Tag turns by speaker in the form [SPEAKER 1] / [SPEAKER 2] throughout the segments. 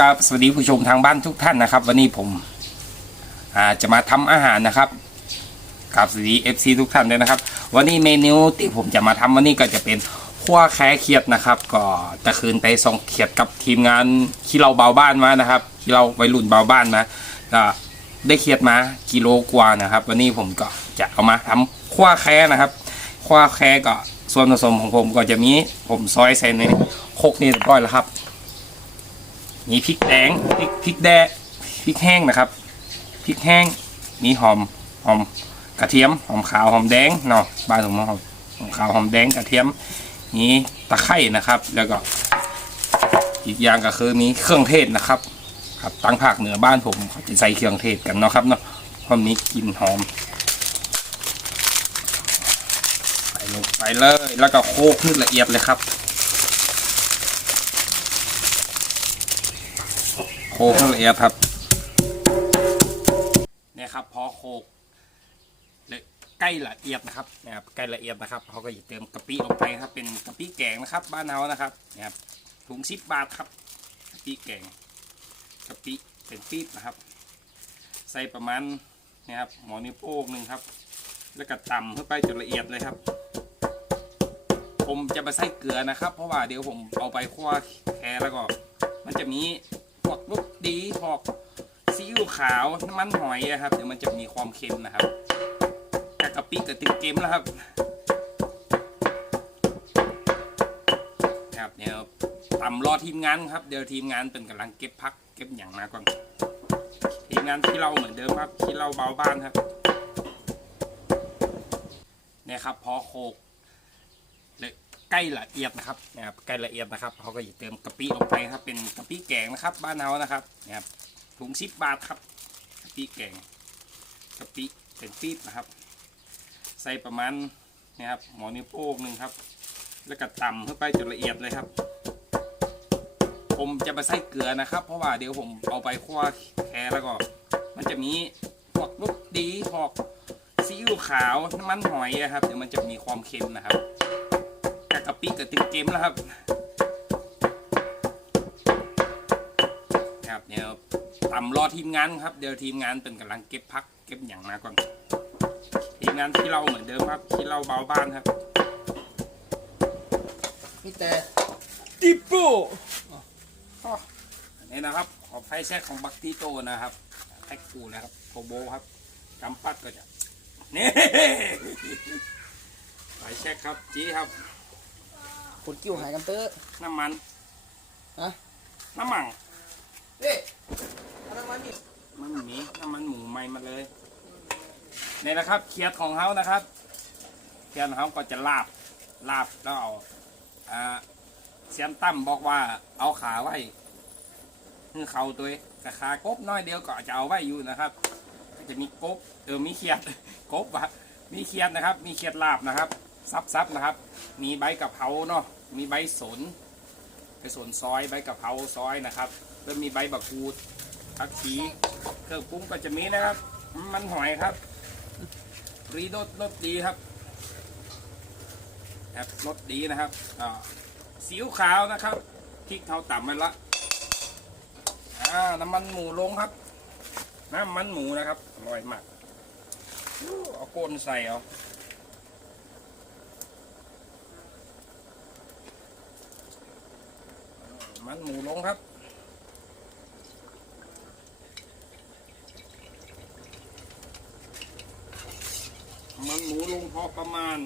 [SPEAKER 1] ครับกราบสวัสดีผู้ชมทางบ้านทุกท่านนะครับ วันนี้ผมอาจะมาทำอาหารนะครับกราบสวัสดี FC ทุกท่านด้วยนะครับ วันนี้เมนูที่ผมจะมาทำวันนี้ก็จะเป็นขั้วแค่เขียดนะครับ ก็ตะคืนไปส่งเขียดกับทีมงานที่เราเบาบ้านมานะครับที่เราวัยรุ่นเบาบ้านมาก็ได้เขียดมากิโลกว่านะครับ วันนี้ผมก็จะเอามาทำขั้วแค่นะครับขั้วแค่ก็ส่วนผสมของผมก็จะมีผมซอยใส่ในคกนี่เรียบร้อยแล้วครับ มีพริกแดงพริกพริกแดงพริกแห้งนะครับพริกแห้งมีหอมหอมกระเทียมหอมขาวหอมแดงเนาะบ้านผมหอมหอมขาวหอมแดงกระเทียมมีตะไคร่นะครับ แล้วก็ อีกอย่างก็คือมีเครื่องเทศนะครับ ครับตั้งภาคเหนือบ้านผมเขาจะใส่เครื่องเทศกันเนาะครับเนาะเพราะมีกลิ่นหอมใส่ลงไปเลย แล้วก็โคกให้ละเอียดเลยครับ โค กให้ละเอียดครับเนี่ยครับพอโคกเลยใกล้ละเอียดนะครับนะครับใกล้ละเอียดนะครับเขาก็จะเติมกะปิลงไปครับเป็นกะปิแกงนะครับ บ้านเฮานะครับนะครับถุงสิบบาทครับกะปิแกงกะปิเป็นปี๊บนะครับ ใส่ประมาณนะครับหมอนิ้วโป้งหนึ่งครับ แล้วก็ตำเข้าไปจนละเอียดเลยครับ ผมจะมาใส่เกลือนะครับ เพราะว่าเดี๋ยวผมเอาไปคั่วแค่แล้วก็ มันจะมี วกรสดีพวกซีอิ๊วขาวน้ำมันหอยอะครับ เดี๋ยวมันจะมีความเค็มนะครับแต่กะปิกับติดเกมแล้วครับครับเดี๋ยวตำรอทีมงานครับเดี๋ยวทีมงานเป็นกำลังเก็บพักเก็บอย่างมาก่อนทีมงานที่เราเหมือนเดิมครับที่เราเบาบ้านครับเนี่ยครับพอโคก ใกล้ละเอียดนะครับนะครับใกล้ละเอียดนะครับเขาก็จะเติมกะปิลงไปครับ เป็นกะปิแกงนะครับ บ้านเฮานะครับนะครับถุงสิบบาทครับกะปิแกงกะปิเป็นปี๊บนะครับ ใส่ประมาณนะครับหมอนิ้วโป้งหนึ่งครับ แล้วก็ตำเข้าไปจนละเอียดเลยครับ ผมจะมาใส่เกลือนะครับ เพราะว่าเดี๋ยวผมเอาไปคั่วแค่แล้วก็ มันจะมีพวกรสดีพวกซีอิ๊วขาวน้ำมันหอยอะครับเดี๋ยวมันจะมีความเค็มนะครับ กับกะปิกับติดเกมแล้วครับ ครับเดี๋ยวต่ำรอทีมงานครับ เดี๋ยวทีมงานเป็นกำลังเก็บพักเก็บอย่างมาก่อน ทีมงานที่เราเหมือนเดิมครับที่เราเบาบ้านครับ
[SPEAKER 2] มีแต่
[SPEAKER 1] ติโป้อันนี้นะครับ ขอไฟแซกของบักติโตนะครับแท็กกูนะครับโคโบครับกำปัดก็จะนี่ไฟแซกครับจีครับ
[SPEAKER 2] คนกิ้วหายกันเตอร์
[SPEAKER 1] น้ำมัน
[SPEAKER 2] ฮะ
[SPEAKER 1] น้ำมัน
[SPEAKER 2] เฮ้ยเอาน้ำมันนี่
[SPEAKER 1] มันหมีน้ำมันหมูใหม่มาเลยนี่นะครับเคียดของเขานะครับเคียดของเขาก็จะลาบลาบแล้วเอาอ่าเสียมตั้มบอกว่าเอาขาไว้คือเขาตัวเองกับขากบน้อยเดียวก็จะเอาไว้อยู่นะครับก็จะมีกบเออมีเคียดกบอะมีเคียดนะครับ มีเคียดลาบนะครับ ซับซับนะครับ มีใบกะเพราเนาะมีใบสนใบสนซอยใบกะเพราซอยนะครับแล้วมีใบบักกูดผักชีเครื่องปรุงก็จะมีนะครับ มันหอยครับรีรสรสดีครับครับรสดีนะครับอ่าซีอิ๊วขาวนะครับพริกเทาต่ำไปละน้ำมันหมูลงครับ น้ำมันหมูนะครับอร่อยมากอู้เอาโกนใส่เอา มันหมูลงครับมันหมูลงพอประมาณ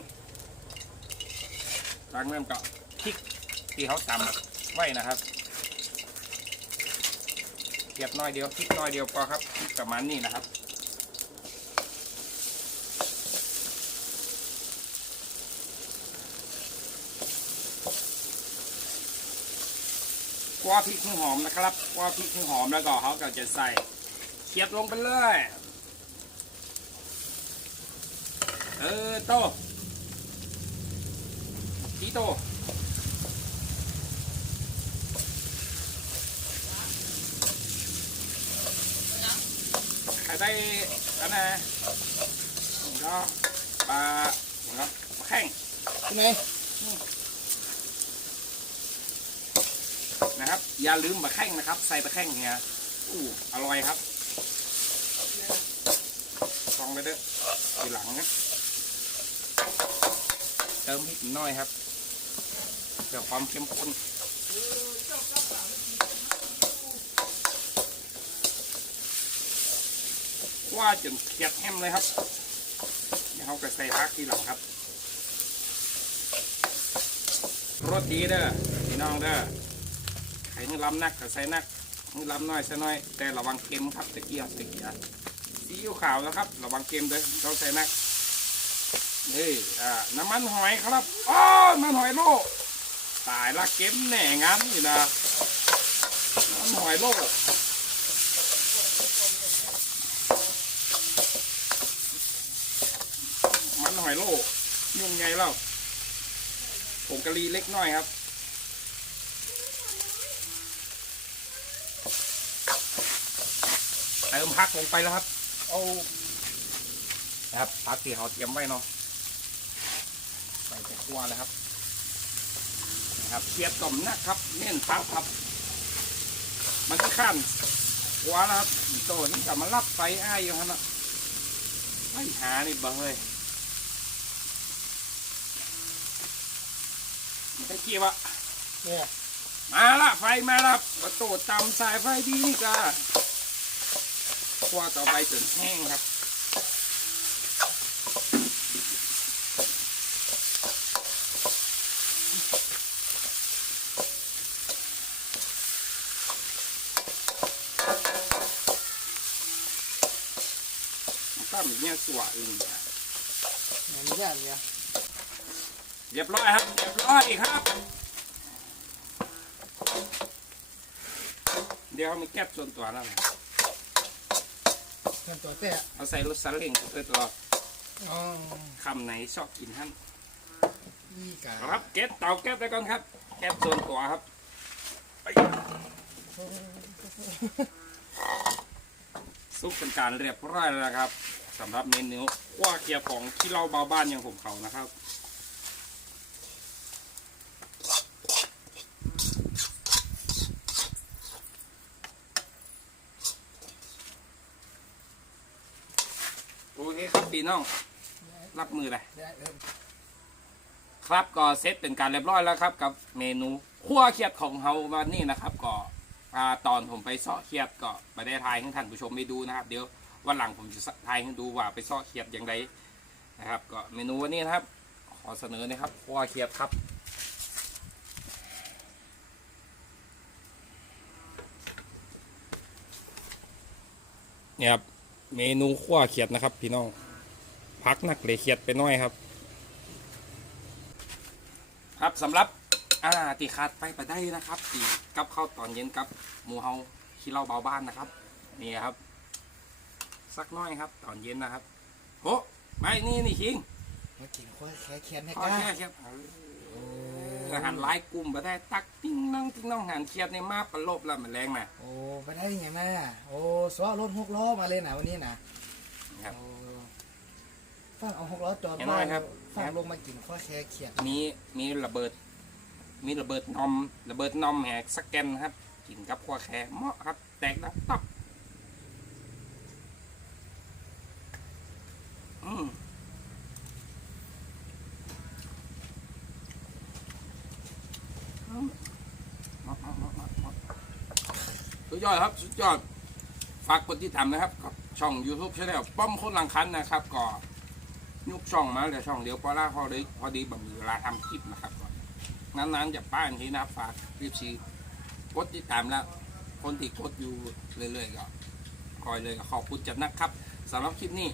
[SPEAKER 1] หลังนั้นก็พริกที่เขาตำไว้นะครับเก็บน้อยเดียวพริกน้อยเดียวพอครับพริกประมาณนี้นะครับ กว่าพริกให้หอมนะครับกว่าพริกให้หอมแล้วก็เขาก็จะใส่เคียบลงไปเลยเออโตทีโตใครได้อันนะก็ปลาครับปลาแข้ง
[SPEAKER 2] ใช่ไหม
[SPEAKER 1] นะครับ อย่าลืมบะแข้งนะครับ ใส่บะแข้งเนี่ยอู้อร่อยครับลองไปเด้อทีหลังนะเติมพริกน้อยครับเพื่อความเข้มข้นว่าจนเขียดแห้มเลยครับเดี๋ยวเขาก็ใส่พักทีหลังครับรสดีเด้อพี่น้องเด้อ ไข่มือล้ำนักก็ใส่นักมือล้ำน้อยใส่น้อย แต่ระวังเค็มครับตะเกียบตะเกียบซีอิ๊วขาวนะครับ ระวังเค็มเด้อต้องใส่นักนี่อ่าน้ำมันหอยครับอ้น้ำมันหอยโลกตายละเค็มแน่งั้นนี่นะน้ำมันหอยโลกมันหอยโลกยุ่งไงเล่าผงกะหรี่เล็กน้อยครับ เติมพักลงไปแล้วครับเอานะครับพักที่เขาเตรียมไว้เนาะใส่แต่ขั้วแล้วครับนะครับเคียดต่อมนะครับ เน้นพักครับ มันก็ขั้นหัวแล้วครับอีโตนี่กลับมารับไฟอ้ายอยู่ฮะเนาะไม่หานี่บ่เลยมันก็เกี่ยวอะ
[SPEAKER 2] เนี่ย
[SPEAKER 1] มาละไฟมาละประตูตำสายไฟดีนี่กา คั่วต่อไปจนแห้งครับตั้มเนี่ยตัวเองนะ
[SPEAKER 2] เนี่ยมีอย่างเนี้ย
[SPEAKER 1] เรียบร้อยครับเรียบร้อยครับ เดี๋ยวมีแก๊บส่วนตัวแล้วนะ
[SPEAKER 2] เงินตัวแต่
[SPEAKER 1] เอาใส่รถซาเล้งเพื่อตัว
[SPEAKER 2] อ๋อ
[SPEAKER 1] คำไหนชอบกินท่าน
[SPEAKER 2] นี่กะ
[SPEAKER 1] ครับเก็บเตาแก๊บไปก่อนครับ แก๊บส่วนตัวครับไปซุปเป็นการเรียบร้อยแล้วนะครับสำหรับเมนูว่าเกียร์ของที่เราเบาบ้านอย่างผมเขานะครับ โอเคครับพี่ น้อง รับมือเลย
[SPEAKER 2] ได้เริ่ม
[SPEAKER 1] ครับก็เซตเป็นการเรียบร้อยแล้วครับ กับเมนูคั่วเขียดของเฮาวันนี้นะครับ ก็อ่าตอนผมไปเซาะเขียดก็ไม่ได้ทายให้ท่านผู้ชมได้ดูนะครับ เดี๋ยววันหลังผมจะทายให้ดูว่าไปเซาะเขียดอย่างไรนะครับ ก็เมนูวันนี้นะครับ ขอเสนอนะครับคั่วเขียดครับเนี่ยครับเมนูคั่วเขียดนะครับ พี่น้อง พักนักเลยเขียดไปหน้อยครับ ครับสำหรับอ่าตีขาดไปไปได้นะครับตีกับข้าวตอนเย็นกับหมูเฮาขี้เหล้าเบาบ้านนะครับ นี่ครับสักหน้อยครับ ตอนเย็นนะครับโอ้ไม่นี่นี่คิง
[SPEAKER 2] มากินข้าวแค่แค้นให้
[SPEAKER 1] ขอ
[SPEAKER 2] ก้า
[SPEAKER 1] แค่แค่อาหารหลายกลุ่มไปได้ตักติ้งนั่งติ้งน้องหันเครียดในมาประลบแล้วมันแรงนะ
[SPEAKER 2] โอ้ไปได้ยังไงนะโอ้ซ้อรถหกล้อมาเลยนะวันนี้นะครับโอ้ ฟังเอาหกล้อจอด
[SPEAKER 1] เห็นไหมครับ
[SPEAKER 2] ฟังลงมากินข้าวแค่เขียด
[SPEAKER 1] มีมีระเบิด มีระเบิดนอมระเบิดนอมแหกสแกนครับ กินกับขั้วแคเหมาะครับ แตกดับตับอืมอืมเหมาะเหมาะเหมาะเหมาะเหมาะสุดยอดครับ สุดยอด ฝากกดติดตามนะครับกับช่อง YouTube ช anel ป้อมคนหลังคันนะครับก็ ยุกช่องมาเหลือช่องเดียวพอละพอดีพอดีแบบมีเวลาทำคลิปนะครับก่อนนานๆจะป้านทีนะครับฝากรีบชีกดติดตามแล้ว คนที่กดอยู่เรื่อยๆก็คอยเลยก็ขอบคุณจัดนะครับสำหรับคลิปนี้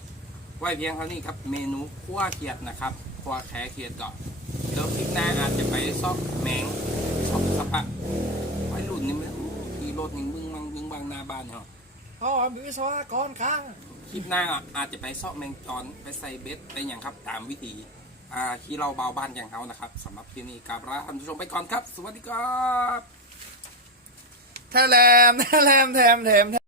[SPEAKER 1] ไว้เพียงเท่านี้ครับ เมนูคั่วเขียดนะครับคั่วแค่เขียดก่อนเดี๋ยวคลิปหน้าอาจจะไปซอกแมงซอกสะปะไว้รุ่นนี่ไหมขี่รถนี่มึงบังมึงบังหน้าบ้านเหรอ
[SPEAKER 2] อ๋อมีวิศวกรข้าง
[SPEAKER 1] คลิปหน้าอะอาจจะไปซอกแมงจอนไปใส่เบ็ดไปอย่างครับตามวิธีอ่าที่เราเบาบ้านอย่างเขานะครับสำหรับที่นี่กราบลาท่านผู้ชมไปก่อนครับ สวัสดีครับ
[SPEAKER 2] แทมแทมแทมแทมแทม